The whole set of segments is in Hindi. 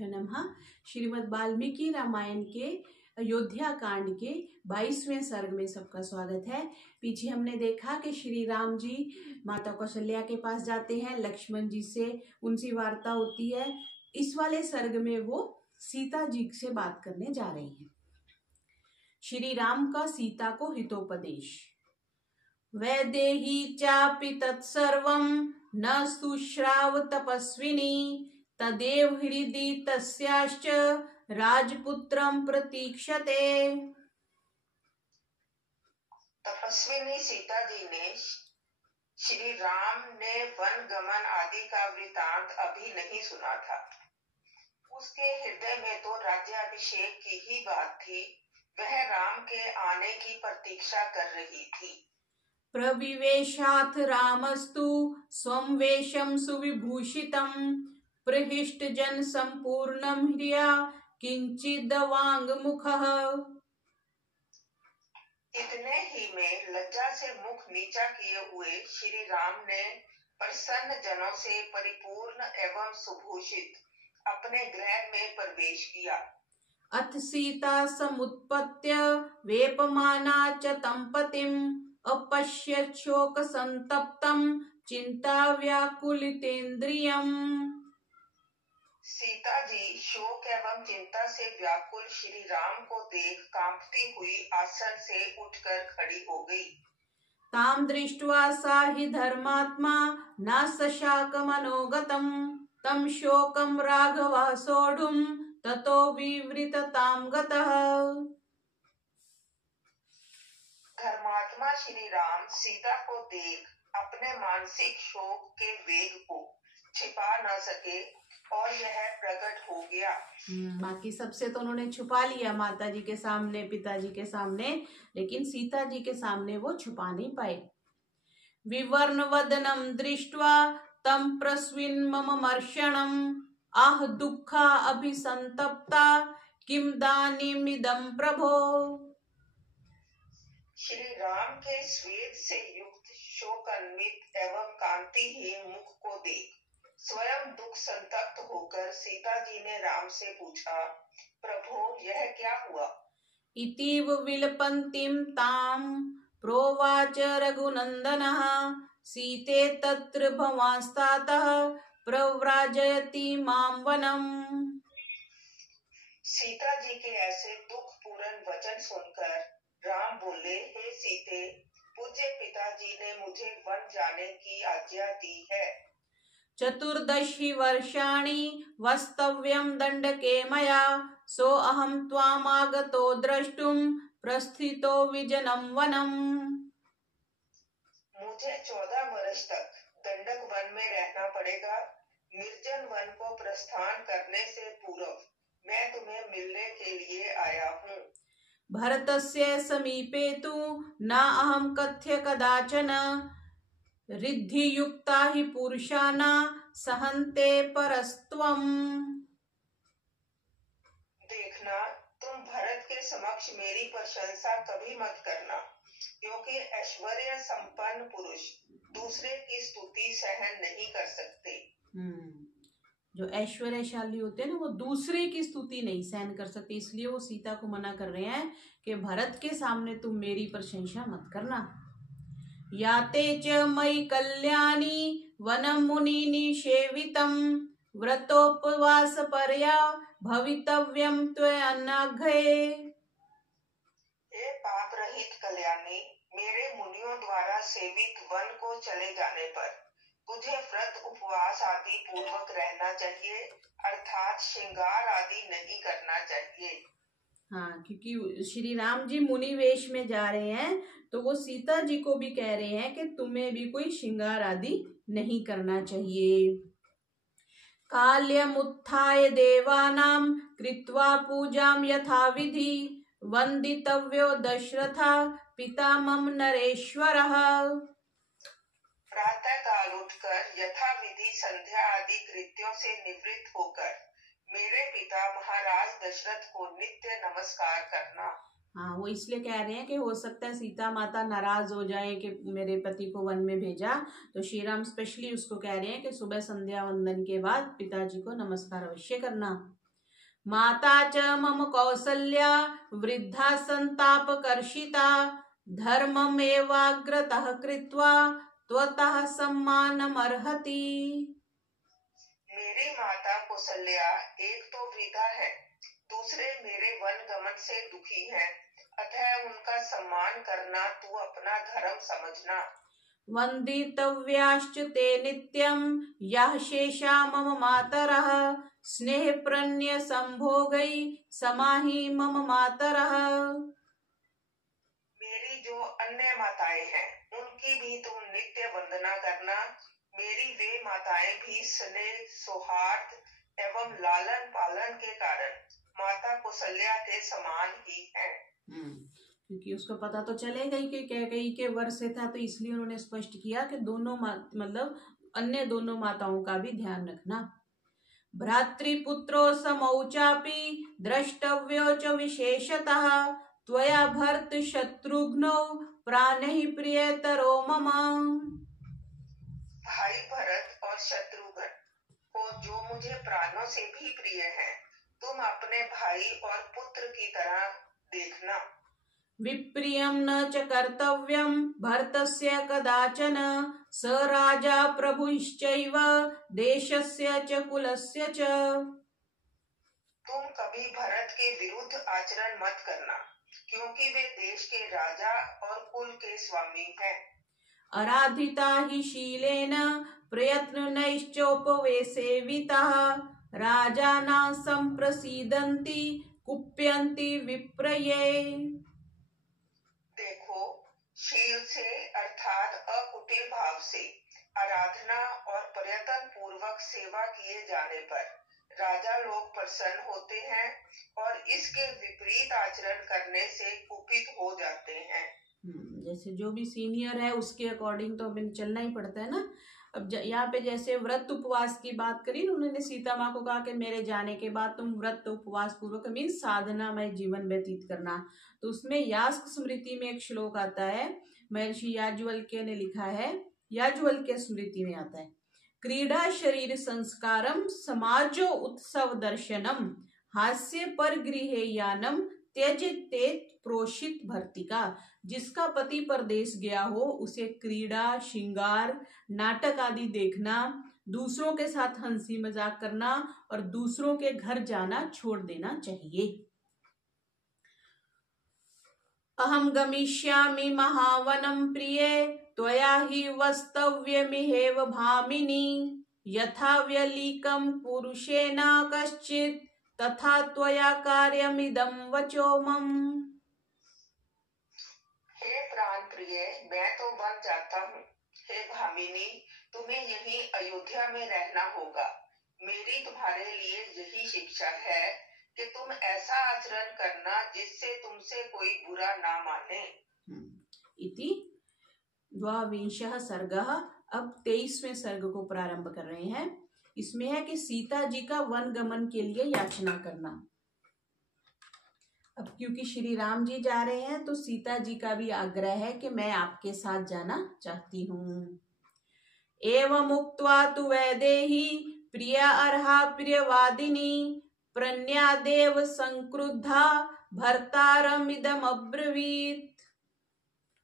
गुरुभ्यो नमः। श्रीमद् वाल्मीकि रामायण के अयोध्या कांड के 22वें सर्ग में सबका स्वागत है। पीछे हमने देखा कि श्री राम जी माता कौशल्या के पास जाते हैं, लक्ष्मण जी से उनसी वार्ता होती है। इस वाले सर्ग में वो सीता जी से बात करने जा रहे हैं। श्री राम का सीता को हितोपदेश। वैदेही चापि तत्सर्वं न शुश्राव तपस्विनी तदेव हृदि तस्याश्च राजपुत्रं प्रतीक्षते। तपस्विनी सीता जी ने श्री राम ने वन गमन आदि का वृतांत अभी नहीं सुना था। उसके हृदय में तो राज्याभिषेक की ही बात थी। वह राम के आने की प्रतीक्षा कर रही थी। प्रविवेशाथ रामस्तु स्वं वेशं सुविभूषितं प्रहिष्ट जन संपूर्णं ह्रिया किंचिदवांगमुखः। इतने ही में लज्जा से मुख नीचा किए हुए श्री राम ने प्रसन्न जनों से परिपूर्ण एवं सुभूषित अपने गृह में प्रवेश किया। अथ सीता समुत्पत्य वेपमाना च तं पतिम् अपश्यत् शोक संतप्तं चिंता व्याकुलितेन्द्रियम्। सीता जी शोक एवं चिंता से व्याकुल श्री राम को देख कांपती हुई आसन से उठकर खड़ी हो गई। ताम दृष्ट्वा सा हि धर्मात्मा न सशाक मनोगतम् तम शोकं राघवः सोढुम् ततो विवृततां गतः। धर्मात्मा श्री राम सीता को देख अपने मानसिक शोक के वेग को छिपा न सके और यह प्रकट हो गया। बाकी सबसे तो उन्होंने छुपा लिया, माता जी के सामने, पिताजी के सामने, लेकिन सीता जी के सामने वो छुपा नहीं पाए। विवर्ण वदनम दृष्ट्वा तम प्रस्विन्ममर्षणम् आह दुःखा अभिसंतप्ता किम दानिमिदं प्रभो। श्री राम के स्वेद से युक्त शोकान्वित एवं कांतिहीन मुख को देख स्वयं दुख संतप्त होकर सीता जी ने राम से पूछा, प्रभो यह क्या हुआ? इतीव विलपन्तीं तां प्रोवाच रघुनंदनः सीते तत्र भवांस्तातः प्रव्राजयति मां वनम्। सीता जी के ऐसे दुख पूर्ण वचन सुनकर राम बोले, हे सीते, पूज्य पिताजी ने मुझे वन जाने की आज्ञा दी है। चतुर्दशी वर्षाणि वस्तव्यं दंडके मया सो अहं त्वामागतो द्रष्टुं प्रस्थितो विजनं वनम्। मुझे 14 वर्ष तक दंडक वन में रहना पड़ेगा। निर्जन वन को प्रस्थान करने से पूर्व मैं तुम्हें मिलने के लिए आया हूँ। भरतस्य समीपे तु न अहं कथ्य कदाचन रिद्धि युक्ता हि पुरुषाना सहन्ते परस्त्वम्। देखना, तुम भरत के समक्ष मेरी प्रशंसा कभी मत करना, क्योंकि ऐश्वर्य संपन्न पुरुष दूसरे की स्तुति सहन नहीं कर सकते। जो ऐश्वर्यशाली होते हैं ना, वो दूसरे की स्तुति नहीं सहन कर सकते, इसलिए वो सीता को मना कर रहे हैं कि भरत के सामने तुम मेरी प्रशंसा मत करना। याते च मयि कल्याणी वनं मुनि निषेवितं व्रतोपवास पर्या भवितव्यं त्वयनघे। हे पाप रहित कल्याणी, मेरे मुनियों द्वारा सेवित वन को चले जाने पर तुझे व्रत उपवास आदि पूर्वक रहना चाहिए, अर्थात श्रृंगार आदि नहीं करना चाहिए। हाँ, क्योंकि श्री राम जी मुनि वेश में जा रहे हैं, तो वो सीता जी को भी कह रहे हैं कि तुम्हें भी कोई श्रृंगार आदि नहीं करना चाहिए। काल्यमुत्थाय देवानां कृत्वा पूजां यथा विधि वंदितव्यो दशरथा पिता मम नरेश्वरः। प्रातः काल उठकर यथा विधि संध्या आदि कृत्यों से निवृत्त होकर मेरे पिता महाराज दशरथ को नित्य नमस्कार करना। हाँ, वो इसलिए कह रहे हैं कि हो सकता है सीता माता नाराज हो जाए कि मेरे पति को वन में भेजा, तो श्री राम स्पेशली उसको कह रहे हैं कि सुबह संध्या वंदन के बाद पिताजी को नमस्कार अवश्य करना। माता च मम कौसल्या वृद्धा संतापकर्षिता धर्ममेवाग्रतः कृत्वा त्वतः सम्मानमर्हति। मेरी माता कौसल्या एक तो वृद्धा है, दूसरे मेरे वनगमन से दुखी है, अतः उनका सम्मान करना तू अपना धर्म समझना। वन्दितव्याश्च ते नित्यं यः शेषा मम मातरः स्नेहप्रणय संभोगै समाहि मम मातरः। मेरी जो अन्य माताएं हैं उनकी भी तुम नित्य वंदना करना। मेरी वे माताएं भी स्नेह सौहार्द एवं लालन पालन के कारण माता कौसल्या के समान ही हैं। क्योंकि उसको पता तो चलेगा ही कि कैकेयी के वर से था, तो इसलिए उन्होंने स्पष्ट किया कि दोनों मतलब अन्य दोनों माताओं का भी ध्यान रखना। भ्रातृपुत्रो समौ चापि द्रष्टव्यो च विशेषतः त्वया भर्त शत्रुघ्नौ प्राणैः प्रियतरो मम। भाई भरत और शत्रुघ्न को जो मुझे प्राणों से भी प्रिय है, तुम अपने भाई और पुत्र की तरह देखना। विप्रियं न च कर्तव्यं भरतस्य कदाचन स राजा प्रभुश्चैव देशस्य च कुलस्य च। तुम कभी भरत के विरुद्ध आचरण मत करना, क्योंकि वे देश के राजा और कुल के स्वामी हैं। अराधिता हि शीलेन प्रयत्नैश्चोपवेसेविताः राजानां संप्रसीदन्ति कुप्यन्ति विप्रये। देखो, शील से अर्थात अकुटिल भाव से आराधना और प्रयत्न पूर्वक सेवा किए जाने पर राजा लोग प्रसन्न होते हैं और इसके विपरीत आचरण करने से कुपित हो जाते हैं। जैसे जो भी सीनियर है उसके अकॉर्डिंग तो हमें चलना ही पड़ता है ना। अब यहाँ पे जैसे व्रत उपवास की बात करी, उन्होंने सीता माँ को कहा कि मेरे जाने के बाद तुम व्रत उपवास पूर्वक मीन्स साधना में जीवन व्यतीत करना। तो उसमें यास्क स्मृति में एक श्लोक आता है, महर्षि याज्ञवल्क्य ने लिखा है, याज्ञवल्क्य स्मृति में आता है, क्रीडा शरीर संस्कारम समाजो उत्सव दर्शनम हास्य पर गृहे यानम त्यज तेज प्रोषित भर्तिका। जिसका पति परदेश गया हो उसे क्रीड़ा श्रृंगार नाटक आदि देखना, दूसरों के साथ हंसी मजाक करना और दूसरों के घर जाना छोड़ देना चाहिए। अहम गमिष्यामि महावनं प्रिये त्वया हि वस्तव्यमिहेव भामिनी यथा व्यलीकं पुरुषेण कश्चित् तथा त्वया कार्यमिदं वचो मम। हे प्राण प्रिय, मैं तो बन जाता हूँ। हे भामिनी, तुम्हें यहीं अयोध्या में रहना होगा। मेरी तुम्हारे लिए यही शिक्षा है कि तुम ऐसा आचरण करना जिससे तुमसे कोई बुरा ना माने। इति द्वाविंशः सर्गः। अब 23वें सर्ग को प्रारंभ कर रहे हैं। इसमें है कि सीता जी का वन गमन के लिए याचना करना। अब क्योंकि श्री राम जी जा रहे हैं तो सीता जी का भी आग्रह है कि मैं आपके साथ जाना चाहती हूँ। एवं उक्त्वा तु वैदेही प्रिया अर्हा प्रियवादिनी प्रन्यादेव संक्रुद्धा भर्तारमिदम अब्रवीत।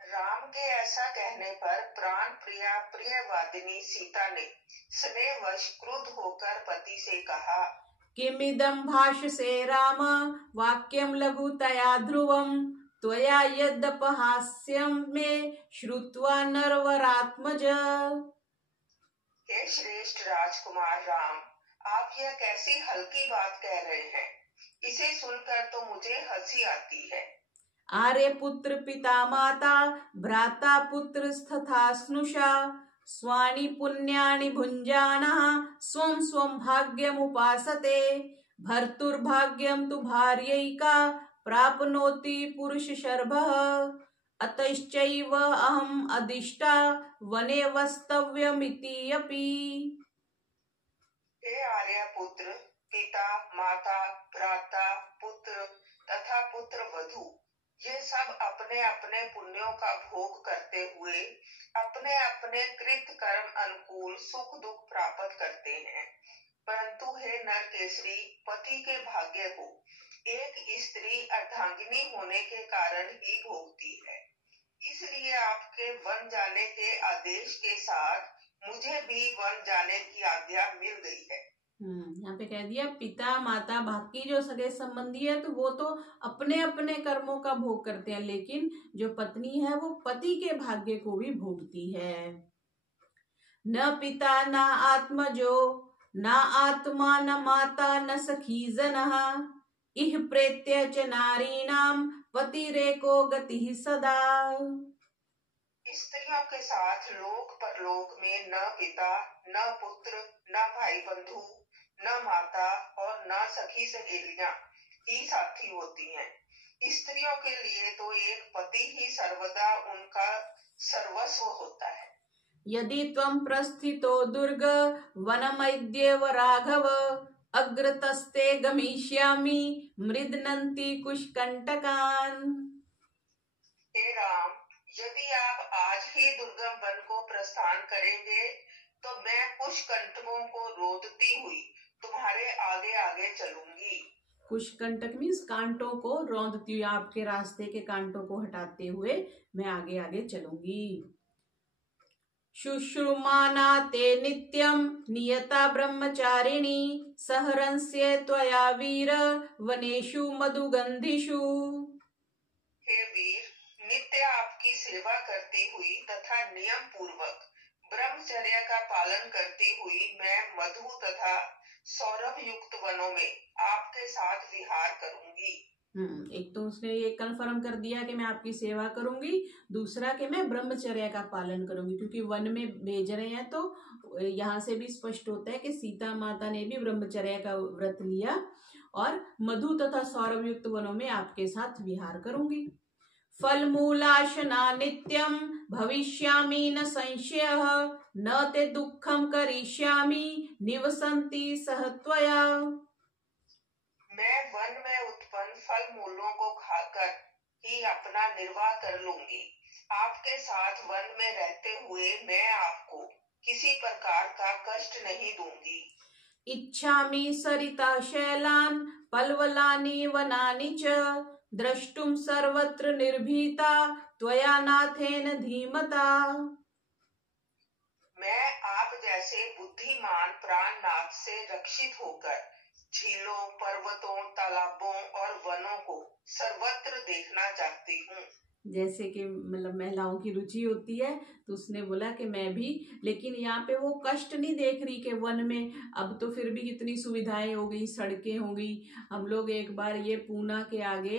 राम के ऐसा कहने पर प्राण प्रिया प्रियवादिनी सीता ने स्नेहवश क्रुद्ध होकर पति से कहा, किमिदं भाषसे राम वाक्यं लघुतया ध्रुवं त्वया यद्यपहास्यं मे श्रुत्वा नरवरात्मज। हे श्रेष्ठ राजकुमार राम, आप यह कैसी हल्की बात कह रहे हैं। इसे सुनकर तो मुझे हंसी आती है। आर्य पुत्र पिता माता भ्राता पुत्र तथा स्नुषा स्वानि पुण्यानि भुञ्जानः स्वं स्वं भाग्यम् उपासते भर्तुर्भाग्यं तु भार्यैका प्राप्नोति पुरुषशर्भः अतश्चैव अहम् अदिष्टा वने वस्तव्यमिति अपि। हे आर्य पुत्र, पिता माता भ्राता पुत्र तथा पुत्र वधू, ये सब अपने अपने पुण्यों का भोग करते हुए अपने अपने कृत कर्म अनुकूल सुख दुख प्राप्त करते हैं। परंतु हे नरकेसरी, पति के भाग्य को एक स्त्री अर्धांगिनी होने के कारण ही भोगती है। इसलिए आपके वन जाने के आदेश के साथ मुझे भी वन जाने की आज्ञा मिल गई है। यहाँ पे कह दिया पिता माता बाकी जो सगे संबंधी है तो वो तो अपने अपने कर्मों का भोग करते हैं, लेकिन जो पत्नी है वो पति के भाग्य को भी भोगती है। न पिता न आत्मजो न आत्मा न माता न सखी जनः इह प्रेत्य च नारीणाम पतिरेको गति सदा। स्त्रियों के साथ लोक परलोक में न पिता न पुत्र न भाई बंधु न माता और न सखी सहेलियां ही साथी होती हैं। स्त्रियों के लिए तो एक पति ही सर्वदा उनका सर्वस्व होता है। यदि त्वं प्रस्थितो दुर्ग वनमद्येव राघव अग्रतस्ते गमिष्यामि मृदनन्ति कुशकंटकान्। हे राम, यदि आप आज ही दुर्गम वन को प्रस्थान करेंगे तो मैं कुशकंटकों को रोदती हुई तुम्हारे आगे आगे चलूंगी। कुशकंटक मीन्स कांटों को रौंदती हुई, आपके रास्ते के कांटों को हटाते हुए मैं आगे आगे चलूंगी। शुश्रूमाना ते नित्यं नियता ब्रह्मचारिणी सहरंस्य त्वया वीर वनेषु मधुगंधिषु। हे वीर, नित्य आपकी सेवा करती हुई तथा नियम पूर्वक ब्रह्मचर्य का पालन करती हुई मैं मधु तथा सौरभ युक्त वनों में आपके साथ विहार करूंगी। एक तो उसने ये कन्फर्म कर दिया कि मैं आपकी सेवा करूंगी, दूसरा कि मैं ब्रह्मचर्य का पालन करूंगी, क्योंकि वन में भेज रहे हैं तो यहाँ से भी स्पष्ट होता है कि सीता माता ने भी ब्रह्मचर्य का व्रत लिया और मधु तथा सौरभ युक्त वनों में आपके साथ विहार करूंगी। फलमूलाशना नित्यं भविष्यामि न संशयः न ते दुःखं करिष्यामि निवसन्ति सह त्वया। मैं वन में उत्पन्न फल मूलों को खाकर ही अपना निर्वाह कर लूंगी। आपके साथ वन में रहते हुए मैं आपको किसी प्रकार का कष्ट नहीं दूंगी। इच्छामि सरिता शैलान् पल्वलानि वनानि च द्रष्टुम सर्वत्र निर्भीता त्वया नाथेन धीमता। मैं आप जैसे बुद्धिमान प्राणनाथ से रक्षित होकर झीलों, पर्वतों, तालाबों और वनों को सर्वत्र देखना चाहती हूँ। जैसे कि मतलब महिलाओं की रुचि होती है, तो उसने बोला कि मैं भी, लेकिन यहाँ पे वो कष्ट नहीं देख रही कि वन में अब तो फिर भी कितनी सुविधाएं हो गई, सड़कें हो गई। हम लोग एक बार ये पूना के आगे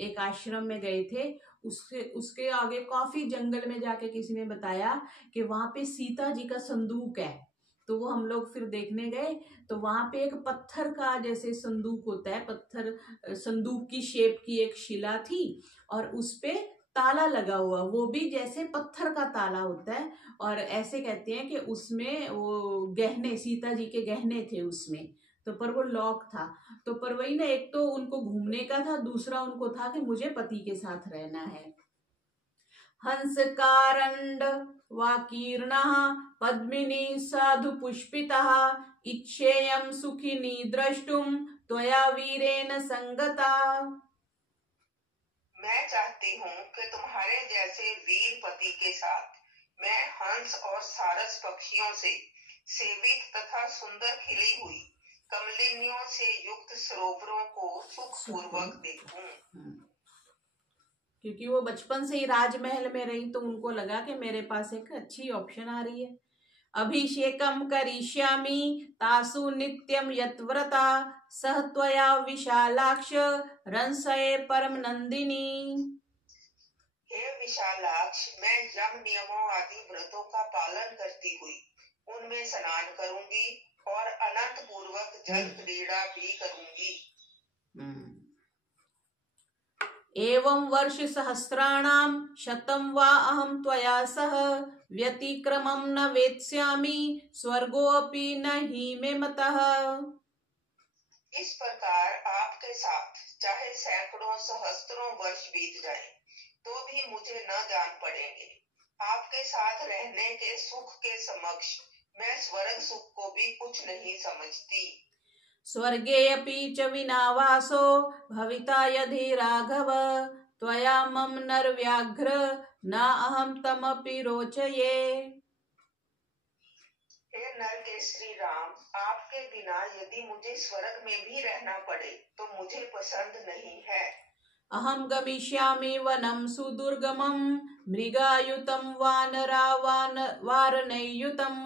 एक आश्रम में गए थे, उसके आगे काफी जंगल में जाके किसी ने बताया कि वहां पे सीता जी का संदूक है। तो वो हम लोग फिर देखने गए, तो वहां पे एक पत्थर का जैसे संदूक होता है, पत्थर संदूक की शेप की एक शिला थी और उस पे ताला लगा हुआ, वो भी जैसे पत्थर का ताला होता है। और ऐसे कहते हैं कि उसमें वो गहने, सीता जी के गहने थे उसमें, तो पर वो लॉक था। तो पर वही ना, एक तो उनको घूमने का था, दूसरा उनको था कि मुझे पति के साथ रहना है। हंस कारंड वाकीर्णः पद्मिनी साधु पुष्पितः इच्छेयं सुखिनी द्रष्टुम त्वया वीरेण संगता। मैं चाहती हूँ कि तुम्हारे जैसे वीर पति के साथ मैं हंस और सारस पक्षियों से सेवित तथा सुंदर खिली हुई कमलिनियों से युक्त सरोवरों को सुखपूर्वक देखूं। क्योंकि वो बचपन से ही राजमहल में रही, तो उनको लगा कि मेरे पास एक अच्छी ऑप्शन आ रही है। अभिषेकम करिष्यामि तासु नित्यम यत्व्रता सह त्वया विशालाक्ष रंसये परम नंदिनी। हे विशालाक्ष, मैं यम नियमों आदि व्रतों का पालन करती हुई उनमें स्नान करूंगी और अनंत पूर्वक जल क्रीड़ा भी करूंगी। एवं वर्ष सहस्राणां शतं वा अहं त्वया सह व्यतिक्रमं न वेत्स्यामि स्वर्गोऽपि न हि मे मतः। इस प्रकार आपके साथ चाहे सैकड़ों सहस्त्रों वर्ष बीत जाए तो भी मुझे न जान पड़ेंगे। आपके साथ रहने के सुख के समक्ष मैं स्वर्ग सुख को भी कुछ नहीं समझती। स्वर्गेऽपि च विना वासो भविता यदि राघव त्वया मम नरव्याघ्र न अहम तमपि रोचये। हे नर के श्री राम, आपके बिना यदि मुझे स्वर्ग में भी रहना पड़े तो मुझे पसंद नहीं है। अहम गमिष्यामि वनं सुदुर्गमं मृगायुतं वानरयुतं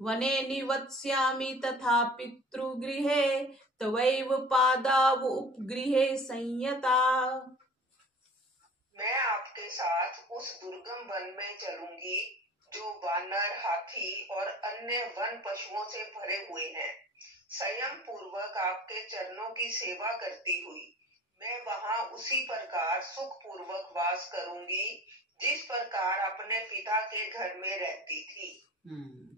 वने निवत्स्यामि तथा पितृगृहे तवैव पादाव उपगृहे संयता। मैं आपके साथ उस दुर्गम वन में चलूंगी जो वानर, हाथी और अन्य वन पशुओं से भरे हुए हैं। संयम पूर्वक आपके चरणों की सेवा करती हुई मैं वहां उसी प्रकार सुख पूर्वक वास करूंगी जिस प्रकार अपने पिता के घर में रहती थी।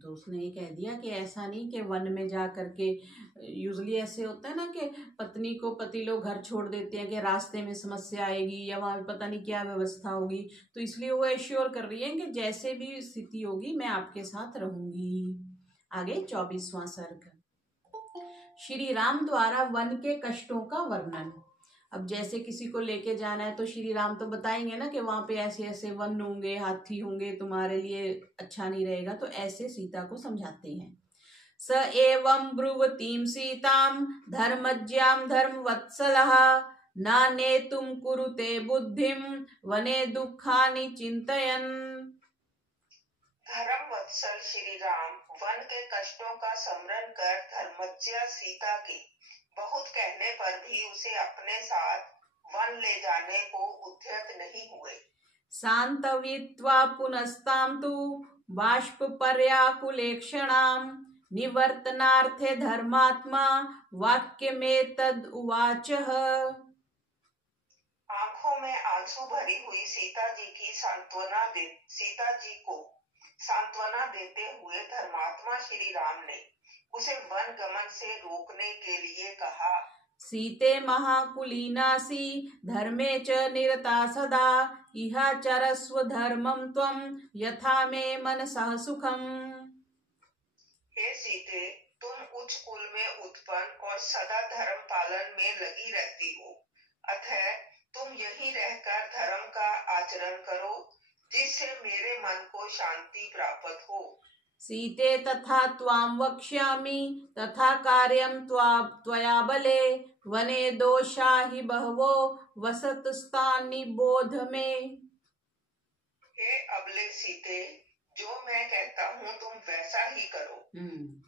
तो उसने ये कह दिया कि ऐसा नहीं कि वन में जा करके, यूजली ऐसे होता है ना कि पत्नी को पति लोग घर छोड़ देते हैं कि रास्ते में समस्या आएगी या वहां पता नहीं क्या व्यवस्था होगी, तो इसलिए वो एश्योर कर रही है कि जैसे भी स्थिति होगी मैं आपके साथ रहूंगी। आगे 24वां सर्ग। श्री राम द्वारा वन के कष्टों का वर्णन। अब जैसे किसी को लेके जाना है तो श्री राम तो बताएंगे ना कि वहां पे ऐसे ऐसे वन होंगे, हाथी होंगे, तुम्हारे लिए अच्छा नहीं रहेगा, तो ऐसे सीता को समझाते हैं। स एवं ब्रुवतीं सीतां धर्मज्ञां धर्मवत्सलः न नेतुं कुरुते बुद्धिं वने दुःखानि चिन्तयन्। धर्म वत्सल श्री राम वन के कष्टों का स्मरण कर धर्मज्ञा सीता के बहुत कहने पर भी उसे अपने साथ वन ले जाने को उद्यत नहीं हुए। शान्तवित्वा पुनस्तां तु बाष्पपर्याकुलेक्षणां निवर्तनार्थे धर्मात्मा वाक्यमेतद् उवाचः। आंखों में आंसू भरी हुई सीता जी को सांत्वना देते हुए धर्मात्मा श्री राम ने उसे वन गमन से रोकने के लिए कहा। सीते महाकुलीनासी धर्मे च निरता सदा इहाचरस्व धर्मं त्वं यथा मे मनसः सुखम्। हे सीते, तुम उच्च कुल में उत्पन्न और सदा धर्म पालन में लगी रहती हो, अतः तुम यहीं रहकर धर्म का आचरण करो जिससे मेरे मन को शांति प्राप्त हो। सीते तथा त्वां वक्ष्यामि तथा कार्यं त्वया बले वने दोषा हि बहवो वसतस्तानि बोध मे। हे अबले सीते, जो मैं कहता हूँ तुम वैसा ही करो।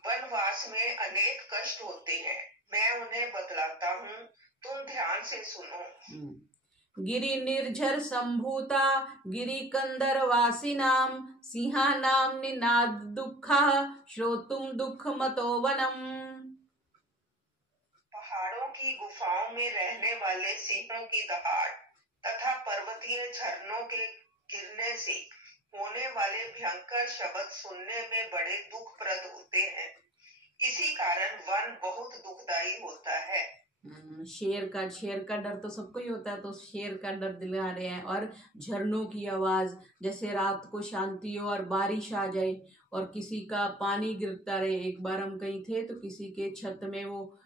वनवास में अनेक कष्ट होते हैं, मैं उन्हें बतलाता हूँ, तुम ध्यान से सुनो। गिरि निर्झर संभूता गिरि कंदर वासिनां सिंहानां निनाद दुःखः श्रोतुं दुःखमतो वनम्। पहाड़ों की गुफाओं में रहने वाले सिंहों की दहाड़ तथा पर्वतीय झरनों के गिरने से होने वाले भयंकर शब्द सुनने में बड़े दुखप्रद होते हैं। इसी कारण वन बहुत दुखदायी होता है। शेर का डर तो सबको ही होता है, तो शेर का डर दिला रहे हैं। और झरनों की आवाज, जैसे रात को शांति हो और बारिश आ जाए और किसी का पानी गिरता रहे। एक बार हम कहीं थे तो किसी के छत में वो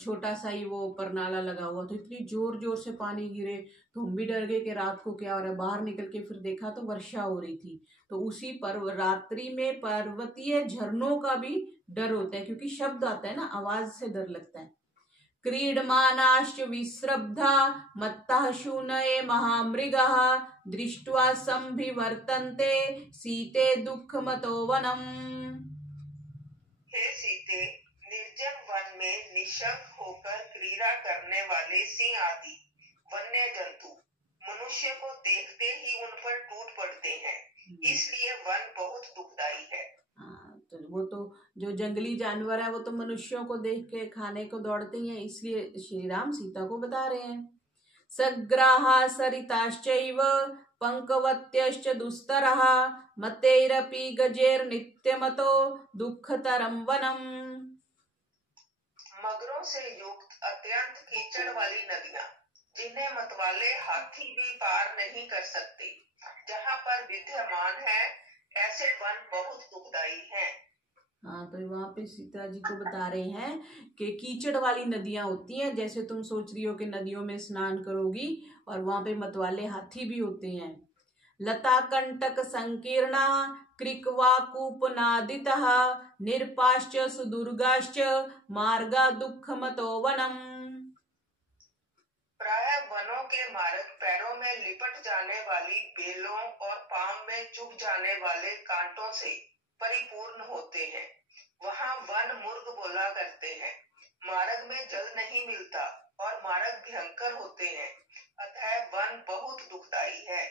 छोटा सा ही वो परनाला लगा हुआ, तो इतनी जोर जोर से पानी गिरे तो हम भी डर गए कि रात को क्या हो रहा है। बाहर निकल के फिर देखा तो वर्षा हो रही थी। तो उसी रात्रि में पर्वतीय झरनों का भी डर होता है, क्योंकि शब्द आता है ना, आवाज से डर लगता है। क्रीडमानाश्च विश्रब्धा मत्तः शूनये महामृगः दृष्ट्वा संभिवर्तन्ते सीते दुःखमतो वनम्। हे सीते, निर्जन वन में निशंक होकर क्रीड़ा करने वाले सिंह आदि वन्य जंतु मनुष्य को देखते ही उन पर टूट पड़ते हैं, इसलिए वन बहुत दुखदायी है। तो वो तो जो जंगली जानवर है वो तो मनुष्यों को देख के खाने को दौड़ते ही हैं, इसलिए श्री राम सीता को बता रहे हैं। सग्राहा सरिताश्चैव पंकवत्यश्च दुस्तरः मतैरपि गजेर नित्यमतो दुःखतरं वनम्। मगरों से युक्त अत्यंत कीचड़ वाली नदियां, जिन्हें मतवाले हाथी भी पार नहीं कर सकते, जहां पर विद्यमान है ऐसे वन बहुत दुखदायी हैं। हाँ, तो वहां पे सीता जी को बता रहे हैं कि कीचड़ वाली नदियां होती हैं, जैसे तुम सोच रही हो कि नदियों में स्नान करोगी, और वहां पे मतवाले हाथी भी होते हैं। लता कंटक संकीर्णा कृक्वाकूपनादितः निरपाश्च सुदुर्गाश्च मार्गा दुःखमतो वनम। प्रायः वनों के मार्ग पैरों में लिपट जाने वाली बेलों और पांव में चुभ जाने वाले कांटों से परिपूर्ण होते हैं। वहां वन मुर्ग बोला करते हैं। मार्ग में जल नहीं मिलता और मार्ग भयंकर होते हैं, अतः वन बहुत दुखदाई है।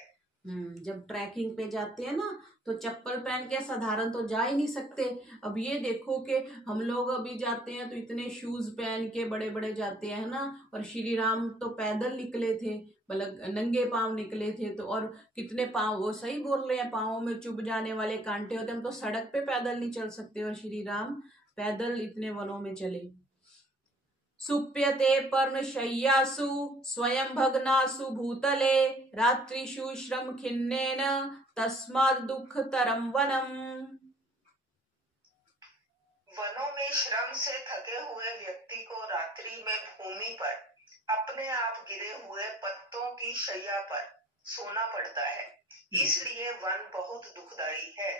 जब ट्रैकिंग पे जाते हैं ना, तो चप्पल पहन के साधारण तो जा ही नहीं सकते। अब ये देखो कि हम लोग अभी जाते हैं तो इतने शूज पहन के बड़े बड़े जाते हैं ना, और श्री राम तो पैदल निकले थे, मतलब नंगे पांव निकले थे। तो और कितने पांव, वो सही बोल रहे हैं, पांवों में चुभ जाने वाले कांटे होते हैं। हम तो सड़क पे पैदल नहीं चल सकते, और श्री राम पैदल इतने वनों में चले। सुप्यते पर्णशय्यासु स्वयं भग्नासु भूतले रात्रिषु श्रम खिन्नेन तस्माद् दुःखतरं वनम्। वनों में श्रम से थके हुए व्यक्ति को रात्रि में भूमि पर अपने आप गिरे हुए पत्तों की शैया पर सोना पड़ता है, इसलिए वन बहुत दुखदाई है।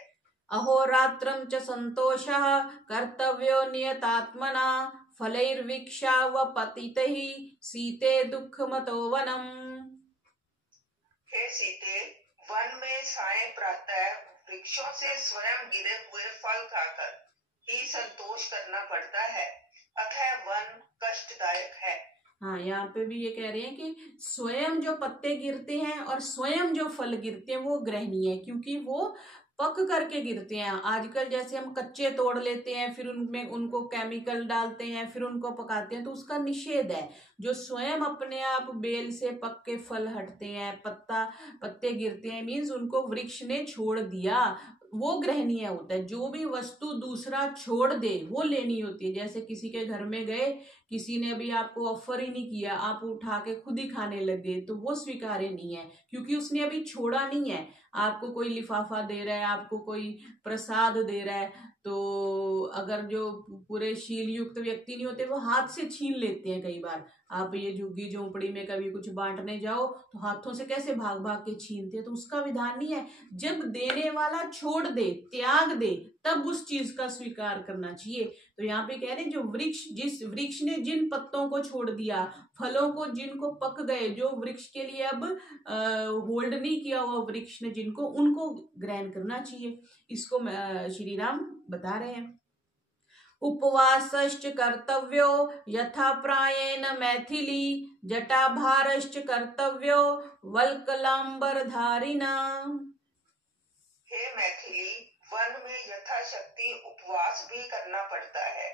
अहोरात्रं च संतोषः कर्तव्यो नियतात्मना फलैर्वीक्षावपतितैः सीते दुःखमतो वनम्। हे सीते, वन में साय प्रातः वृक्षों से स्वयं गिरे हुए फल खाकर ही संतोष करना पड़ता है, अतः वन कष्टदायक है। हाँ, यहाँ पे भी ये कह रहे हैं कि स्वयं जो पत्ते गिरते हैं और स्वयं जो फल गिरते हैं वो ग्रहणीय है, क्योंकि वो पक करके गिरते हैं। आजकल जैसे हम कच्चे तोड़ लेते हैं, फिर उनमें उनको केमिकल डालते हैं, फिर उनको पकाते हैं, तो उसका निषेध है। जो स्वयं अपने आप बेल से पक के फल हटते हैं, पत्ते गिरते हैं, मीन्स उनको वृक्ष ने छोड़ दिया, वो ग्रहणीय होता है। जो भी वस्तु दूसरा छोड़ दे वो लेनी होती है। जैसे किसी के घर में गए, किसी ने अभी आपको ऑफर ही नहीं किया, आप उठा के खुद ही खाने लगे, तो वो स्वीकार्य नहीं है, क्योंकि उसने अभी छोड़ा नहीं है। आपको कोई लिफाफा दे रहा है, आपको कोई प्रसाद दे रहा है, तो अगर जो पूरे शील युक्त व्यक्ति नहीं होते, वो हाथ से छीन लेते हैं। कई बार आप ये झुग्गी झोंपड़ी में कभी कुछ बांटने जाओ, तो हाथों से कैसे भाग भाग के छीनते हैं, तो उसका विधान नहीं है। जब देने वाला छोड़ दे, त्याग दे, तब उस चीज का स्वीकार करना चाहिए। तो यहाँ पे कह रहे हैं, जो वृक्ष, जिस वृक्ष ने जिन पत्तों को छोड़ दिया, फलों को जिनको पक गए, जो वृक्ष के लिए अब होल्ड नहीं किया हुआ वृक्ष ने जिनको, उनको ग्रहण करना चाहिए। इसको श्री राम बता रहे हैं। उपवासश्च कर्तव्यो यथा प्रायेण मैथिली जटाभारश्च कर्तव्यो वल्कलांबरधारिणा। हे मैथिली, वन में यथाशक्ति उपवास भी करना पड़ता है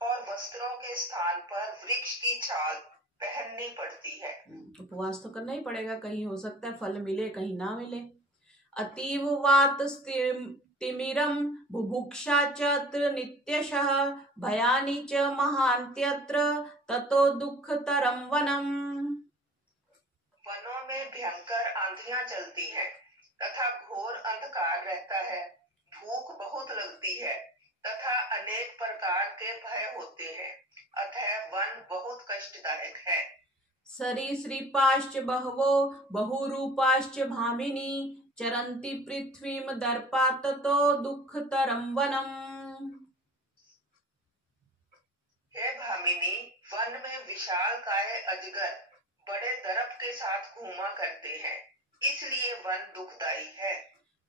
और वस्त्रों के स्थान पर वृक्ष की छाल पहननी पड़ती है। उपवास तो करना ही पड़ेगा, कहीं हो सकता है फल मिले, कहीं ना मिले। अतीव वात तिमिरम बुभुक्षा च नित्यशः भयानि च महान्त्यत्र ततो दुःखतरं वनम्। वनों में भयंकर आंधियां चलती हैं तथा घोर अंधकार रहता है, भूख बहुत लगती है तथा अनेक प्रकार के भय होते हैं, अतः वन बहुत कष्टदायक है। सरीसृपाश्च बहवो बहुरूपाश्च भामिनी चरन्ति पृथ्वीं दर्पात् ततो दुःखतरं वनम्। हे भामिनी, वन में विशालकाय अजगर बड़े दर्प के साथ घूमा करते हैं, इसलिए वन दुखदाई है।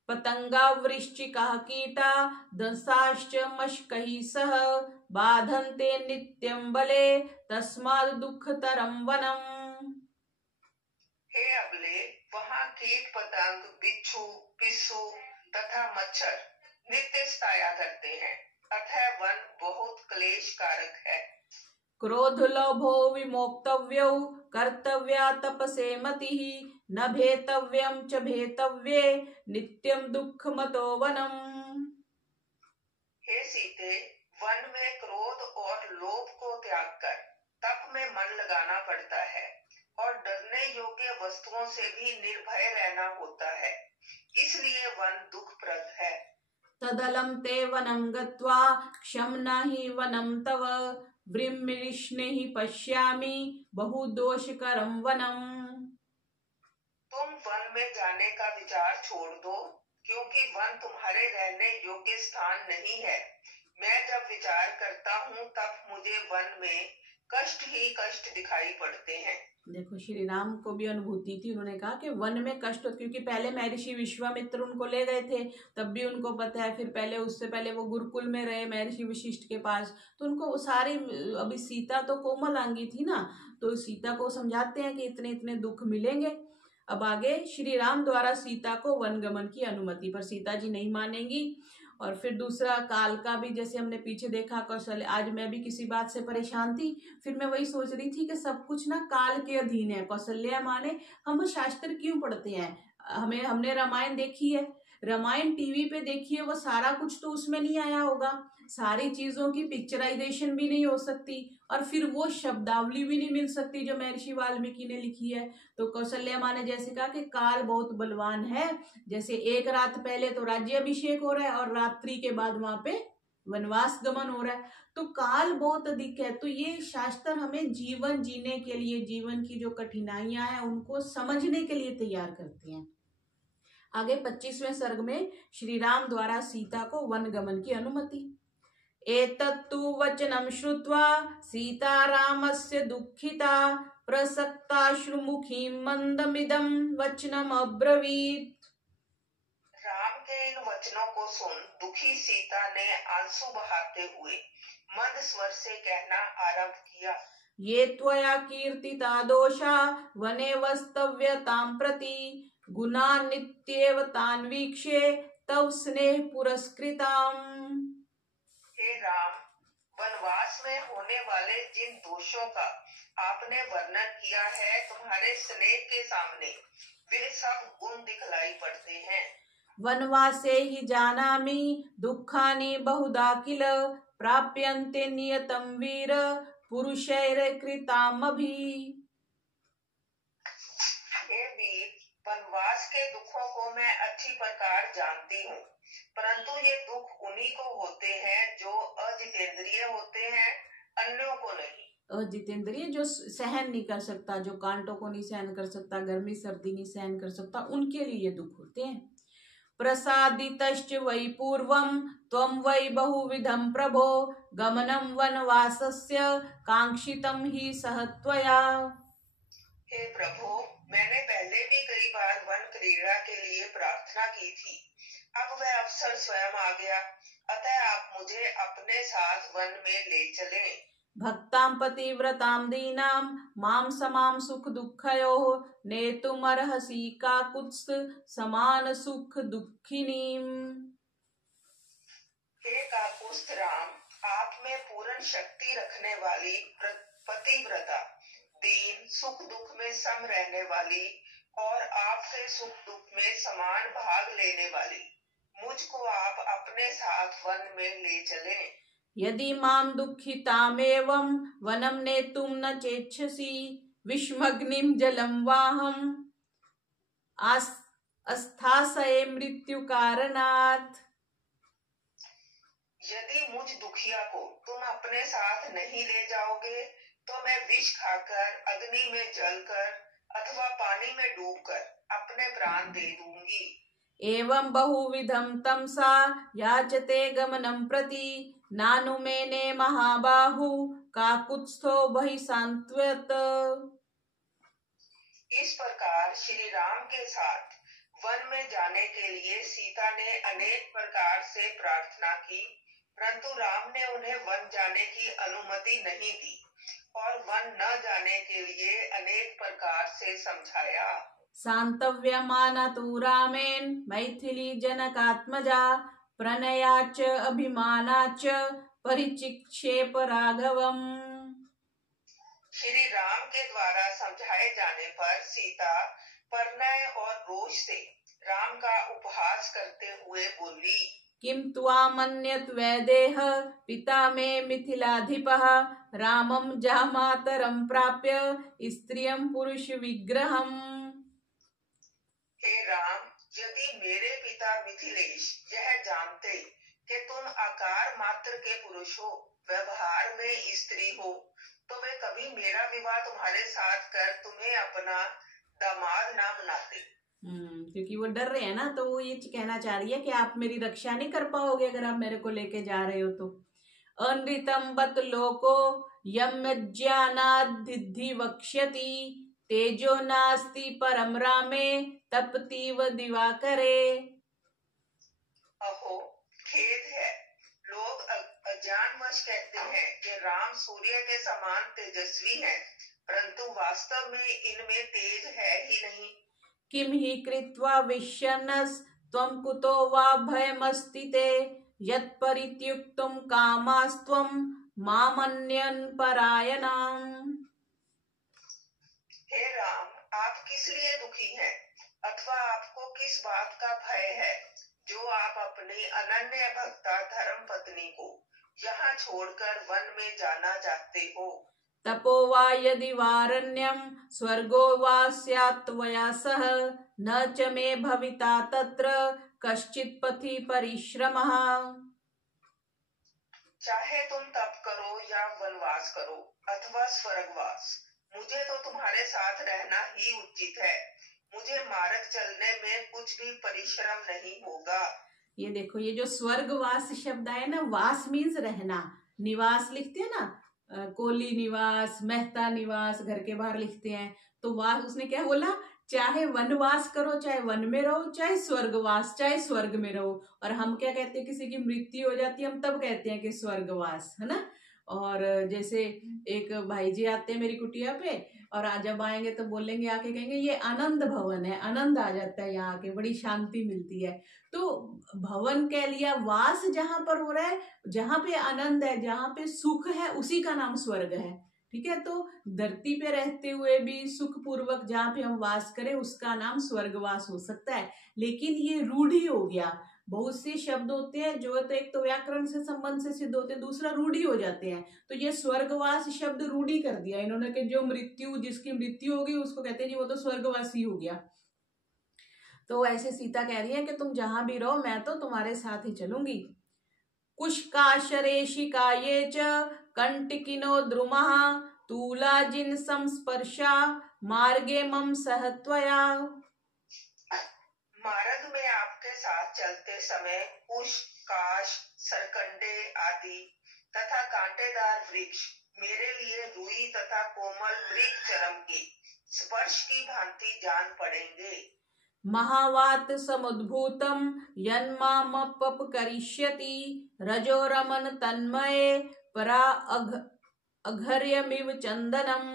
पतंगा वृश्चिका कीटा दंसाश्च मशकैः सह बाधन्ते नित्यं बले तस्माद् दुःखतरं वनम्। हे अबले, वहाँ कीट पतंग, बिच्छू, पिस्सू तथा मच्छर नित्य सताया करते हैं, अतः वन बहुत क्लेश कारक है। क्रोध लोभो विमोक्तव्यौ कर्तव्या तपसे मतिः न भेतव्यं च भेतव्ये नित्यं दुःखमतो वनम्। हे सीते, वन में क्रोध और लोभ को त्याग कर तप में मन लगाना पड़ता है और डरने योग्य वस्तुओं से भी निर्भय रहना होता है, इसलिए वन दुखप्रद है। तदलं ते वनं गत्वा क्षं न हि वनं तव वृम्मृष्णे हि पश्यामि बहुदोषकरं वनम्। तुम वन में जाने का विचार छोड़ दो, क्योंकि वन तुम्हारे रहने योग्य स्थान नहीं है। मैं जब विचार करता हूँ तब मुझे वन में कष्ट ही कष्ट दिखाई पड़ते हैं। देखो श्री राम को भी अनुभूति थी, उन्होंने कहा कि वन में कष्ट, क्योंकि पहले महर्षि विश्वामित्र उनको ले गए थे तब भी उनको पता है, फिर पहले उससे पहले वो गुरुकुल में रहे महर्षि वशिष्ठ के पास, तो उनको सारी, अभी सीता तो कोमलांगी थी ना, तो सीता को समझाते हैं कि इतने इतने दुख मिलेंगे। अब आगे श्री राम द्वारा सीता को वनगमन की अनुमति, पर सीता जी नहीं मानेंगी। और फिर दूसरा काल का भी, जैसे हमने पीछे देखा कौशल्य, आज मैं भी किसी बात से परेशान थी, फिर मैं वही सोच रही थी कि सब कुछ ना काल के अधीन है। कौशल्या माने हम शास्त्र क्यों पढ़ते हैं, हमने रामायण देखी है, रामायण टीवी पे देखी है, वो सारा कुछ तो उसमें नहीं आया होगा, सारी चीजों की पिक्चराइजेशन भी नहीं हो सकती, और फिर वो शब्दावली भी नहीं मिल सकती जो महर्षि वाल्मीकि ने लिखी है। तो कौशल्या माँ ने जैसे कहा कि काल बहुत बलवान है, जैसे एक रात पहले तो राज्य अभिषेक हो रहा है और रात्रि के बाद वहां पे वनवास गमन हो रहा है, तो काल बहुत अधिक है। तो ये शास्त्र हमें जीवन जीने के लिए, जीवन की जो कठिनाइयां हैं उनको समझने के लिए तैयार करते हैं। आगे 25वें सर्ग में श्री राम द्वारा सीता को वन गमन की अनुमति। एतत्तु वचनं श्रुत्वा सीता रामस्य दुःखिता प्रसक्ताश्रुमुखीं मंदमिदं वचनम् अब्रवीत्। राम के इन वचनों को सुन दुखी सीता ने आंसू बहाते हुए मंद स्वर से कहना आरंभ किया। ये त्वया कीर्तिता दोषा वने वस्तव्यतां प्रति गुणा नित्येव तान् वीक्षे तव स्नेह पुरस्कृताम्। हे राम, वनवास में होने वाले जिन दोषों का आपने वर्णन किया है, तुम्हारे स्नेह के सामने वे सब गुण दिखलाई पड़ते हैं। वनवासे हि जानामि दुःखानि बहुधा किल प्राप्यन्ते नियतं वीर पुरुषैर्कृतामभि। हे वीर, वनवास के दुखों को मैं अच्छी प्रकार जानती हूँ, परंतु ये दुख उन्हीं को होते हैं जो अजितेंद्रिय होते हैं, अन्यों को नहीं। अजितेंद्रिय जो सहन नहीं कर सकता, जो कांटों को नहीं सहन कर सकता, गर्मी सर्दी नहीं सहन कर सकता, उनके लिए ये दुख होते हैं। प्रसादितश्च वै पूर्वं त्वं वै बहुविधं प्रभो गमनं वनवासस्य कांक्षितं हि सह त्वया। हे प्रभु, मैंने पहले भी कई बार वन क्रीड़ा के लिए प्रार्थना की थी, अब वह अवसर स्वयं आ गया, अतः आप मुझे अपने साथ वन में ले चलें। भक्तां पतिव्रतां दीनां मां समां सुख दुःखयोः नेतुमर्हसि काकुत्स समान सुख दुःखिनीम्। हे काकुत्स्थ राम, आप में पूर्ण शक्ति रखने वाली, पतिव्रता, दीन, सुख दुख में सम रहने वाली और आपसे सुख दुख में समान भाग लेने वाली मुझको आप अपने साथ वन में ले चलें। यदि मां दुःखितामेवं वनं नेतुं न चेच्छसि विषमग्निं जलं वाहम् अस्थासये मृत्यु कारणात्। यदि मुझ दुखिया को तुम अपने साथ नहीं ले जाओगे तो मैं विष खाकर, अग्नि में जलकर अथवा पानी में डूबकर अपने प्राण दे दूंगी। एवं बहुविधं तमसा याचते गमनं प्रति नानुमेने महाबाहु काकुत्स्थो बहिसान्त्वयत्। इस प्रकार श्री राम के साथ वन में जाने के लिए सीता ने अनेक प्रकार से प्रार्थना की, परंतु राम ने उन्हें वन जाने की अनुमति नहीं दी और वन न जाने के लिए अनेक प्रकार से समझाया। शान्तव्यमाना तु रामेण मैथिली जनकात्मजा प्रणयाच अभिमानाच परिचिक्षेप राघवम्। श्री राम के द्वारा समझाए जाने पर सीता प्रणय और रोष से राम का उपहास करते हुए बोली, किं त्वामन्यत् वैदेह पिता मे मिथिलाधिपः रामं जामातरं प्राप्य स्त्रियं पुरुष विग्रहम्। हे राम, यदि मेरे पिता मिथिलेश यह जानते कि तुम आकार मात्र के पुरुष हो, व्यवहार में स्त्री हो, तो वे कभी मेरा विवाह तुम्हारे साथ कर तुम्हें अपना दामाद ना बनाते। क्योंकि वो डर रहे हैं ना, तो वो ये कहना चाह रही है कि आप मेरी रक्षा नहीं कर पाओगे अगर आप मेरे को लेके जा रहे हो तो। अनृतम बत लोको यम्यज्ञानाद्धि वक्ष्यति तेजो नास्ति परम रामे तपतीव दिवाकरे। अहो खेद है, लोग अज्ञानवश कहते हैं कि राम सूर्य के समान तेजस्वी हैं, परंतु वास्तव में इनमें तेज है ही नहीं। किम हि कृत्वा विश्यन्नस् त्वं कुतो वा भयमस्ति ते यत्परित्युक्तुं कामास्त्वं मामन्यन् परायणाम्। हे राम, आप किस लिए दुखी हैं, अथवा आपको किस बात का भय है, जो आप अपनी अनन्य भक्ता धर्म पत्नी को यहाँ छोड़कर वन में जाना चाहते हो। तपो वा यदि वारण्यम स्वर्गो वा स्यात् त्वया सह न च मे भविता तत्र कश्चित् पथि परिश्रमः। चाहे तुम तप करो या वनवास करो अथवा स्वर्गवास, मुझे तो तुम्हारे साथ रहना ही उचित है। मुझे मार्ग चलने में कुछ भी परिश्रम नहीं होगा। ये देखो, ये जो स्वर्गवास शब्द आया ना, वास मीन्स रहना, निवास लिखते हैं ना, कोली निवास, मेहता निवास, घर के बाहर लिखते हैं, तो वास उसने क्या बोला, चाहे वनवास करो, चाहे वन में रहो, चाहे स्वर्गवास, चाहे स्वर्ग में रहो। और हम क्या कहते हैं, किसी की मृत्यु हो जाती है हम तब कहते हैं कि स्वर्गवास, है ना। और जैसे एक भाई जी आते हैं मेरी कुटिया पे, और जब आएंगे तो बोलेंगे, आके कहेंगे ये आनंद भवन है, आनंद आ जाता है यहाँ आके, बड़ी शांति मिलती है। तो भवन कह लिया, वास जहां पर हो रहा है, जहां पे आनंद है, जहां पे सुख है, उसी का नाम स्वर्ग है। ठीक है, तो धरती पे रहते हुए भी सुख पूर्वक जहां पे हम वास करें उसका नाम स्वर्गवास हो सकता है। लेकिन ये रूढ़ी हो गया, बहुत से शब्द होते हैं जो तो एक तो व्याकरण से संबंध से सिद्ध होते हैं, दूसरा रूढ़ी हो जाते हैं। तो ये स्वर्गवास शब्द रूढ़ी कर दिया इन्होंने कि जो मृत्यु, जिसकी मृत्यु होगी उसको कहते हैं जी वो तो स्वर्गवासी हो गया। तो ऐसे सीता कह रही है कि तुम जहां भी रहो मैं तो तुम्हारे साथ ही चलूंगी। कुशकाशरेशिका ये च कंटिकिनो द्रुमः तूलाजिन संस्पर्शा मार्गे मम सहत्वया। मार्ग में आपके साथ चलते समय कुश, काश, सरकंडे आदि तथा कांटेदार वृक्ष मेरे लिए रुई तथा कोमल मृग चरम के स्पर्श की भांति जान पड़ेंगे। महावात समुद्भूतम यन्मामपकरिष्यति रजोरमन तन्मये परा अघर्यमिव चंदनम।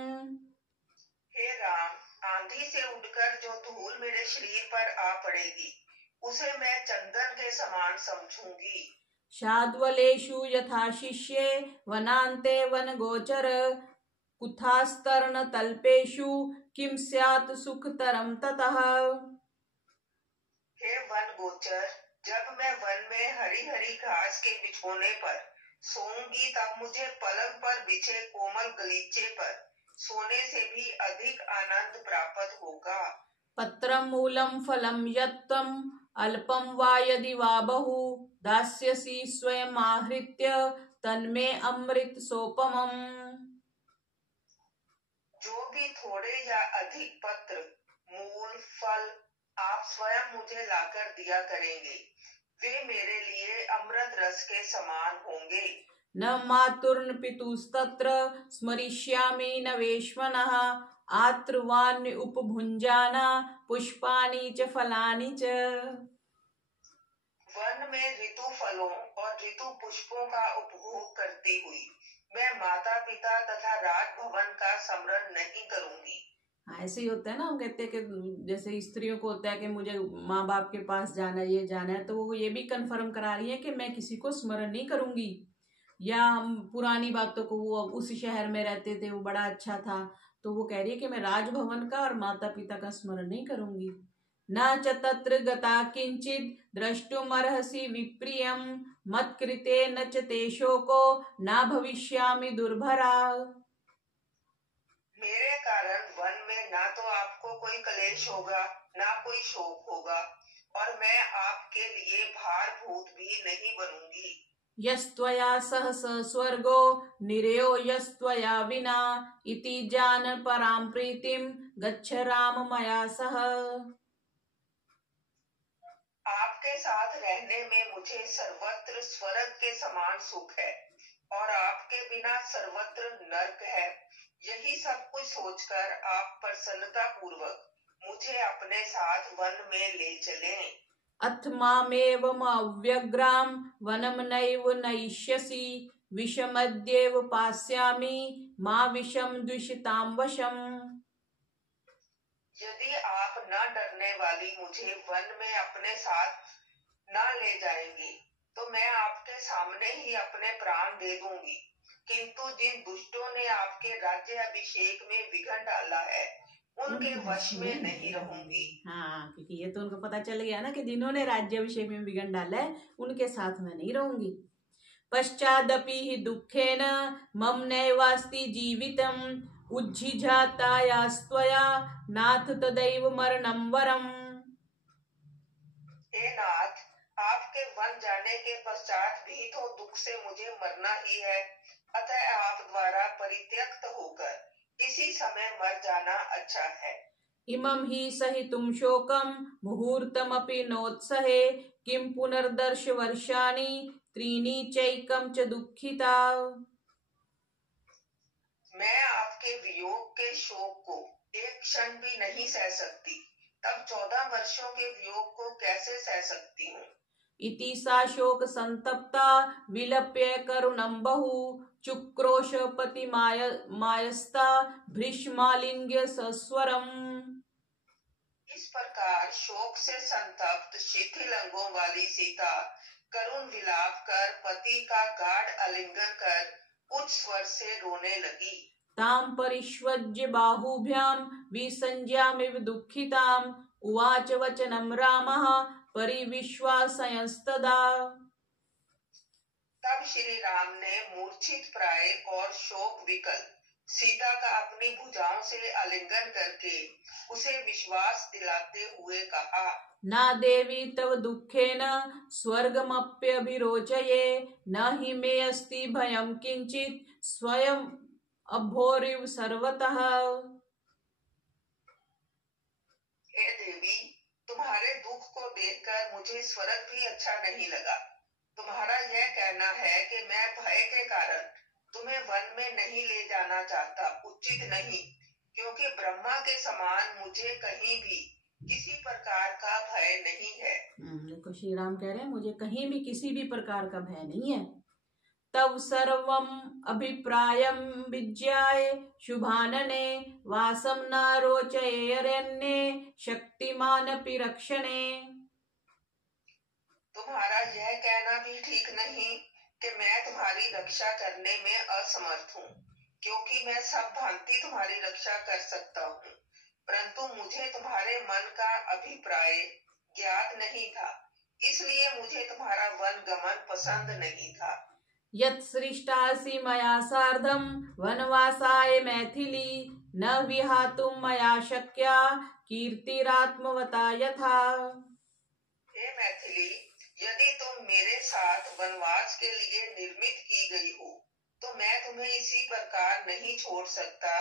हे राम, आंधी से उड़कर जो धूल मेरे शरीर पर आ पड़ेगी उसे मैं चंदन के समान समझूंगी। शाद्वलेषु यथा शिष्ये वनान्ते वन गोचर कुथास्तर्ण तल्पेषु किम स्यात् सुखतरम ततः। हे वन गोचर, जब मैं वन में हरी हरी घास के बिछोने पर सोऊंगी तब मुझे पलंग पर बिछे कोमल गलीचे पर सोने से भी अधिक आनंद प्राप्त होगा। पत्रम मूलम फलम यत्तम अल्पम वा यदि वा बहु दास्यसि स्वयं आहृत्य तन्मे अमृत सोपमम्। जो भी थोड़े या अधिक पत्र, मूल, फल आप स्वयं मुझे लाकर दिया करेंगे, वे मेरे लिए अमृत रस के समान होंगे। न मातुर्न पितुस्तत्र स्मरिष्यामि न वेश्मनः आत्रवान्य उपभुञ्जाना पुष्पाणि च फलानि च। वन में ऋतु फलों और ऋतु पुष्पों का उपभोग करती हुई मैं माता पिता तथा राजभवन का स्मरण नहीं करूंगी। ऐसे ही होता है ना, हम कहते हैं कि जैसे स्त्रियों को होता है कि मुझे माँ बाप के पास जाना है, ये जाना है, तो वो ये भी कन्फर्म करा रही है कि मैं किसी को स्मरण नहीं करूंगी। या हम पुरानी बातों को, वो उस शहर में रहते थे वो बड़ा अच्छा था, तो वो कह रही है कि मैं राजभवन का और माता पिता का स्मरण नहीं करूंगी। न च तत्र गता किंचित द्रष्टुमर्हसि विप्रियम मत्कृते न च ते शोको न भविष्यामि दुर्भरा। मेरे कारण वन में ना तो आपको कोई कलेश होगा ना कोई शोक होगा, और मैं आपके लिए भारभूत भी नहीं बनूंगी। यस्त्वया सह स स्वर्गो निरयो यस्त्वया विना इति जान परां प्रीतिम गच्छ राम मया सह। आपके साथ रहने में मुझे सर्वत्र स्वर्ग के समान सुख है और आपके बिना सर्वत्र नर्क है। यही सब कुछ सोचकर आप प्रसन्नता पूर्वक मुझे अपने साथ वन में ले चलें। अथ मामेवमव्यग्रां वनं नैव नयिष्यसि विषमद्येव पास्यामि मा विषम द्विषतां वशम्। यदि आप न डरने वाली मुझे वन में अपने साथ न ले जाएंगी तो मैं आपके सामने ही अपने प्राण दे दूंगी, किंतु जिन दुष्टों ने आपके राज्य अभिषेक में विघ्न डाला है उनके वश में नहीं रहूंगी। हाँ, क्योंकि ये तो उनको पता चल गया ना कि जिन्होंने राज्याभिषेक में विघ्न डाला है उनके साथ मैं नहीं रहूंगी। पश्चादपि हि दुःखेन मम नैवास्ति जीवितम् उज्झिझातायास्त्वया नाथ तदैव मरणं वरम्। हे नाथ, आपके वन जाने के पश्चात भी तो दुख से मुझे मरना ही है, अतः आप द्वारा परित्यक्त होकर इसी समय मर जाना अच्छा है। इमं हि सहितुं शोकं मुहूर्तमपि नोत्सहे किं पुनर्दर्श वर्षाणि त्रीणि चैकं च दुःखिता। मैं आपके वियोग के शोक को एक क्षण भी नहीं सह सकती, तब 14 वर्षों के वियोग को कैसे सह सकती हूँ। इति सा शोक संतप्ता विलप्य करुणं बहु चुक्रोश पति मायस्ता भ्रीष्मालिंग्य सस्वरम। इस प्रकार शोक से संतप्त शिथिल अंगों वाली सीता करुण विलाप कर पति का गाढ़ आलिंगन कर उच्च स्वर से रोने लगी। ताम परिष्वज्य बाहुभ्यां विसंज्ञामिव दुःखिताम् उवाच वचनं रामः परिविश्वासयंस्तदा। तब श्री राम ने मूर्छित प्राय और शोक विकल सीता का अपनी भुजाओं से आलिंगन करके उसे विश्वास दिलाते हुए कहा, ना देवी तव दुःखेन स्वर्गमप्यभिरोचये न हि मे अस्ति भयं किंचित् स्वयं अभोरिव सर्वतः। हे देवी, तुम्हारे दुख को देखकर मुझे स्वर्ग भी अच्छा नहीं लगा। तुम्हारा यह कहना है कि मैं भय के कारण तुम्हें वन में नहीं ले जाना चाहता उचित नहीं, क्योंकि ब्रह्मा के समान मुझे कहीं भी किसी प्रकार का भय नहीं है। देखो श्री राम कह रहे हैं मुझे कहीं भी किसी भी प्रकार का भय नहीं है। तव सर्वम अभिप्रायम विज्ञाय शुभानने वासम न रोचयेरन्ये शक्तिमानपि रक्षणे। तुम्हारा यह कहना भी ठीक नहीं कि मैं तुम्हारी रक्षा करने में असमर्थ हूँ, क्योंकि मैं सब भांति तुम्हारी रक्षा कर सकता हूँ, परंतु मुझे तुम्हारे मन का अभिप्राय ज्ञात नहीं था, इसलिए मुझे तुम्हारा वन गमन पसंद नहीं था। यत् सृष्टासि मया सार्धं वनवासाय मैथिली न विहातुं मया शक्या कीर्तिरात्मवता यथा। हे मैथिली, यदि तुम मेरे साथ वनवास के लिए निर्मित की गई हो तो मैं तुम्हें इसी प्रकार नहीं छोड़ सकता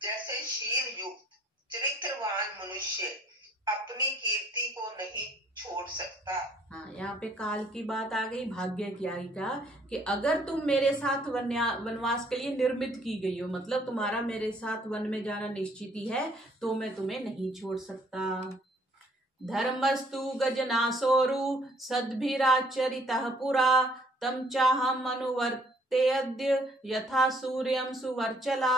जैसे शील युक्त चरित्रवान मनुष्य अपनी कीर्ति को नहीं छोड़ सकता। हाँ, यहाँ पे काल की बात आ गई, भाग्य की आई का कि अगर तुम मेरे साथ वनवास के लिए निर्मित की गई हो, मतलब तुम्हारा मेरे साथ वन में जाना निश्चित ही है, तो मैं तुम्हें नहीं छोड़ सकता। धर्मस्तु गजनासोरु सद्भिराचरितः पुरा तम चाहम अनुवर्तेऽद्य यथा सूर्यं सुवर्चला।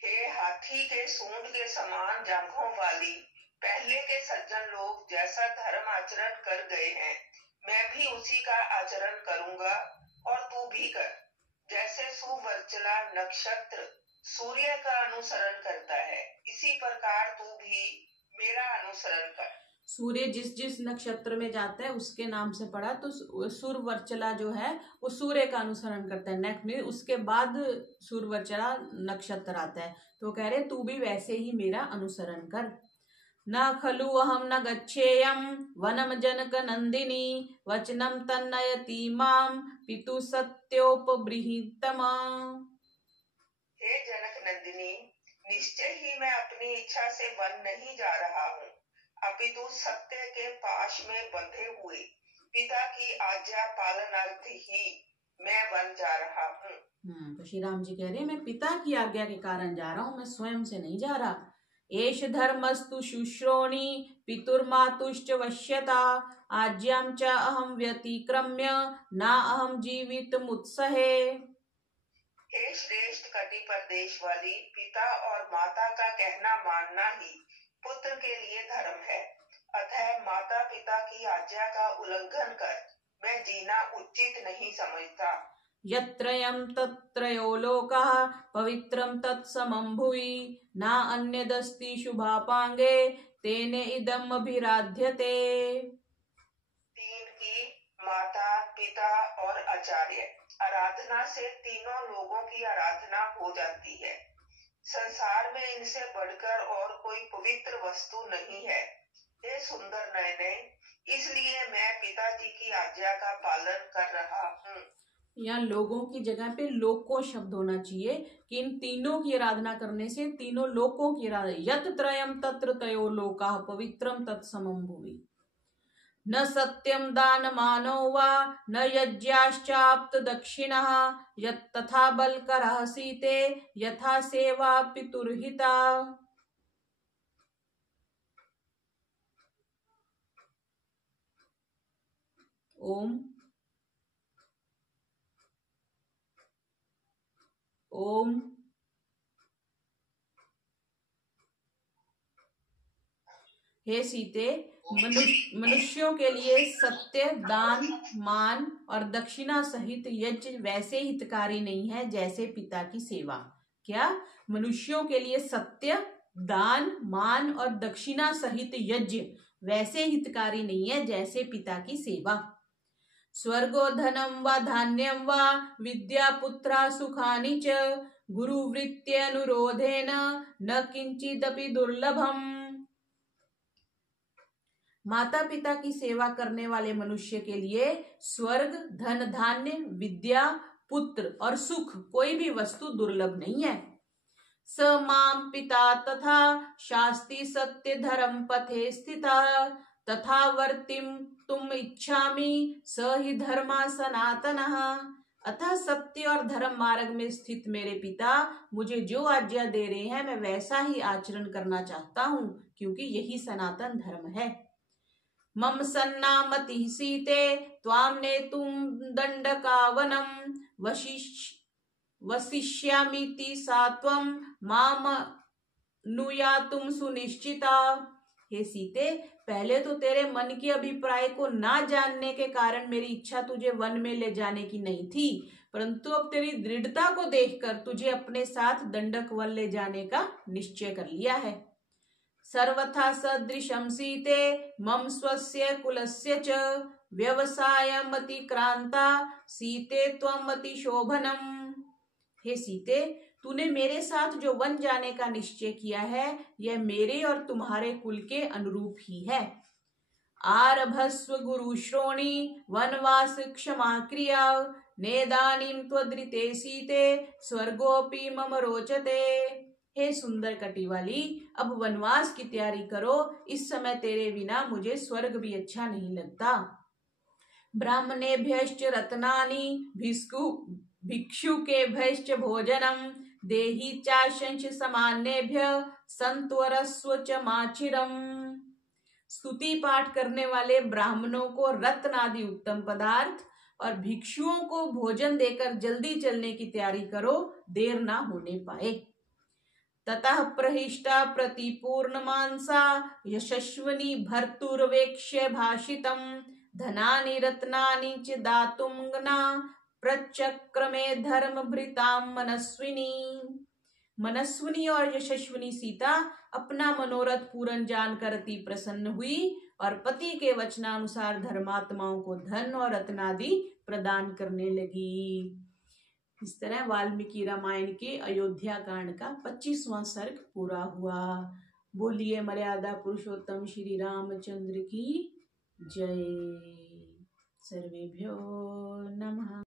हे हाथी के सूंड के समान जांघों वाली पहले के सज्जन लोग जैसा धर्म आचरण कर गए हैं, मैं भी उसी का आचरण करूंगा और तू भी कर। जैसे सुवर्चला नक्षत्र सूर्य का अनुसरण करता है, इसी प्रकार तू भी मेरा अनुसरण कर। सूर्य जिस जिस नक्षत्र में जाता है उसके नाम से पढ़ा तो सूर्यवर्चला जो है वो सूर्य का अनुसरण करता है, नेक्स्ट में उसके बाद सूर्यवर्चला नक्षत्र आता है, तो कह रहे तू भी वैसे ही मेरा अनुसरण कर। न खलु अहम न गच्छेयम वनम जनक नंदिनी वचनम तन्नयति माम पितु सत्योपबृहितमा। हे जनक नंदिनी, निश्चय ही मैं अपनी इच्छा से वन नहीं जा रहा हूँ, अपितु सत्य के पाश में बंधे हुए पिता की आज्ञा पालनार्थ ही मैं वन जा रहा हूँ। तो श्री राम जी कह रहे हैं मैं पिता की आज्ञा के कारण जा रहा हूँ, मैं स्वयं से नहीं जा रहा। एष धर्मस्तु शुश्रोणि पितुर्मातुश्च वश्यता आज्ञां च अहम व्यतिक्रम्य न अहम जीवितमुत्सहे। हे श्रेष्ठ कटि प्रदेश वाली, पिता और माता का कहना मानना ही पुत्र के लिए धर्म है, अतः माता पिता की आज्ञा का उल्लंघन कर मैं जीना उचित नहीं समझता। यत्रयं तत्रयो लोकाः पवित्रं तत्समं भुवि न अन्यदस्ति शुभापांगे तेने इदम् अभिराध्यते। तीन की माता पिता और आचार्य आराधना से तीनों लोगों की आराधना हो जाती है। संसार में इनसे बढ़कर और कोई पवित्र वस्तु नहीं है। हे सुंदर नयने, इसलिए मैं पिताजी की आज्ञा का पालन कर रहा हूँ। यहाँ लोगों की जगह पे लोको शब्द होना चाहिए कि इन तीनों की आराधना करने से तीनों लोकों की आराधना। यत त्रयम तत्र तयो लोकाः पवित्रम तत्समं भुवि न सत्यम दानमानो वा न यज्ञाश्चाप्त दक्षिणः यत् तथा बलकरः सीते यथा सेवा पितुर्हिता। ओम ओम हे सीते, मनुष्यों के लिए सत्य दान मान और दक्षिणा सहित यज्ञ वैसे हितकारी नहीं है जैसे पिता की सेवा। क्या? मनुष्यों के लिए सत्य दान मान और दक्षिणा सहित यज्ञ वैसे हितकारी नहीं है जैसे पिता की सेवा। स्वर्गो धनम व धान्यम व विद्या पुत्रा सुखानि च गुरुवृत्त्यनुरोधेन न किंचिदपि दुर्लभम। माता पिता की सेवा करने वाले मनुष्य के लिए स्वर्ग धन धान्य विद्या पुत्र और सुख कोई भी वस्तु दुर्लभ नहीं है। स माम पिता तथा शास्ति सत्य धर्म पथे स्थिता तथा वर्तिम तुम इच्छामि स ही धर्मा सनातनः। अतः सत्य और धर्म मार्ग में स्थित मेरे पिता मुझे जो आज्ञा दे रहे हैं मैं वैसा ही आचरण करना चाहता हूँ, क्योंकि यही सनातन धर्म है। मम सन्नामति सीते त्वाम नेतुम दंडकावनम वसिष्यामीति सात्वम माम नुयातुम सुनिश्चिता। हे सीते, पहले तो तेरे मन के अभिप्राय को ना जानने के कारण मेरी इच्छा तुझे वन में ले जाने की नहीं थी, परंतु अब तेरी दृढ़ता को देखकर तुझे अपने साथ दंडक वन ले जाने का निश्चय कर लिया है। सर्वथा सदृशं सीते मम स्वस्य कुलस्य च व्यवसायमतिक्रांता सीते त्वम अति शोभनम। हे सीते, तूने मेरे साथ जो वन जाने का निश्चय किया है यह मेरे और तुम्हारे कुल के अनुरूप ही है। आरभस्व गुरु श्रोणी वनवास क्षमा क्रिया नेदानीम त्वदृते सीते स्वर्गोपि मम रोचते। हे सुंदर कटी वाली, अब वनवास की तैयारी करो, इस समय तेरे बिना मुझे स्वर्ग भी अच्छा नहीं लगता। ब्राह्मणेभ्यश्च रत्नानि भिक्षुकेभ्यश्च भोजनम देहि चाशंस सामान्येभ्य संत्वरस्व च माचिरम। स्तुति पाठ करने वाले ब्राह्मणों को रत्न आदि उत्तम पदार्थ और भिक्षुओं को भोजन देकर जल्दी चलने की तैयारी करो, देर ना होने पाए। ततः प्रहिष्टा प्रतिपूर्ण मानसा यशस्विनी भर्तुर्वेक्ष्य भाषितम धनानि रत्नानि च दातुंगना प्रचक्रमे धर्म भृताम मनस्विनी और यशस्विनी सीता अपना मनोरथ पूर्ण जानकर अति प्रसन्न हुई और पति के वचनानुसार धर्मात्माओं को धन और रत्नादि प्रदान करने लगी। इस तरह वाल्मीकि रामायण के अयोध्या कांड का 25वां सर्ग पूरा हुआ। बोलिए मर्यादा पुरुषोत्तम श्री रामचंद्र की जय। सर्वेभ्यो नमः।